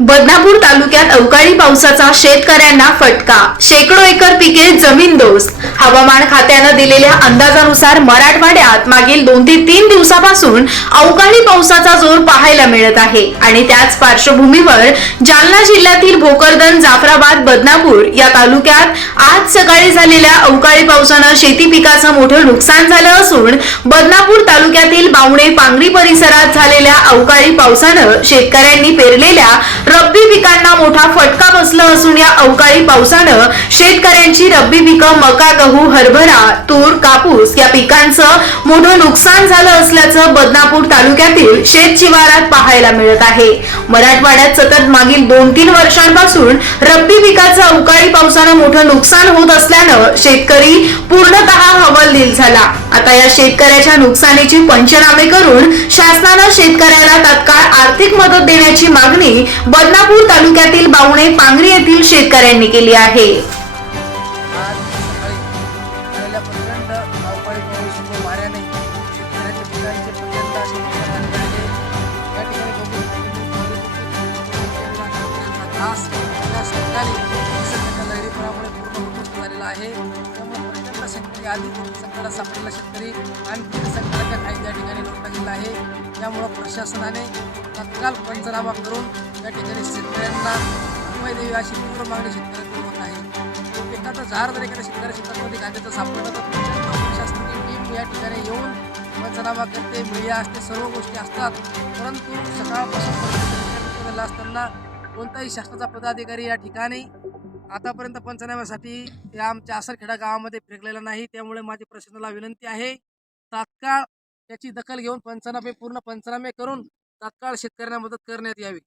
बदनापूर तालुक्यात अवकाळी पावसाचा शेतकऱ्यांना फटका. शेकडो एकर पिके जमीनदोस्त हवामान खात्यानं दिलेल्या अंदाजानुसार मराठवाड्यात मागील दोन ते तीन दिवसापासून अवकाळी पावसाचा जोर पाहायला मिळत आहे. आणि त्याच पार्श्वभूमीवर जालना जिल्ह्यातील भोकरदन जाफराबाद बदनापूर या तालुक्यात आज सकाळी झालेल्या अवकाळी पावसानं शेती पिकाचं मोठं नुकसान झालं असून बदनापूर तालुक्यातील बावणे पांगरी परिसरात झालेल्या अवकाळी पावसानं शेतकऱ्यांनी पेरलेल्या रब्बी पिकांना मोठा फटका बसला असून या अवकाळी पावसानं शेतकऱ्यांची रब्बी पिकं मका गहू हरभरा तूर कापूस या पिकांचं मोठं नुकसान झालं असल्याचं बदनापूर तालुक्यातील शेत शिवारात पाहायला मिळत आहे. मराठवाड्यात सतत मागील दोन तीन वर्षांपासून रब्बी पिकाचं अवकाळी पावसानं मोठं नुकसान होत असल्यानं शेतकरी पूर्णतः हवालदिल झाला. आता या शेतकऱ्याच्या नुकसानीची पंचनामे करून शासनानं शेतकऱ्याला तात्काळ आर्थिक मदत देण्याची मागणी बदनापूर तालुक्यातील बावणे पांगरी येथील शेतकऱ्यांनी केली आहे. आहे त्यामुळे प्रचंड शेतकरी आधी सापडलेला शेतकरी आणखी संकटाच्या काही त्या ठिकाणी लोटला गेला आहे त्यामुळं प्रशासनाने तत्काळ पंचनामा करून या ठिकाणी शेतकऱ्यांना भरपाई अशी तीव्र मागणी शेतकऱ्यांकडून होत आहे. एखादं झाड जर एखाद्या शेतकऱ्या शेतामध्ये कांद्याचं सापडलं तर प्रशासनाची टीम या ठिकाणी येऊन पंचनामा करते. मीडिया असते सर्व गोष्टी असतात. परंतु सकाळपासून झाला असताना कोणताही शासनाचा पदाधिकारी या ठिकाणी आतापर्यंत पंचनाम्यासाठी या आमच्या आसरखेडा गावामध्ये फिरकलेला नाही. त्यामुळे माझी प्रशासनाला विनंती आहे तात्काळ त्याची दखल घेऊन पंचनामे पूर्ण पंचनामे करून तात्काळ शेतकऱ्यांना मदत करण्यात यावी.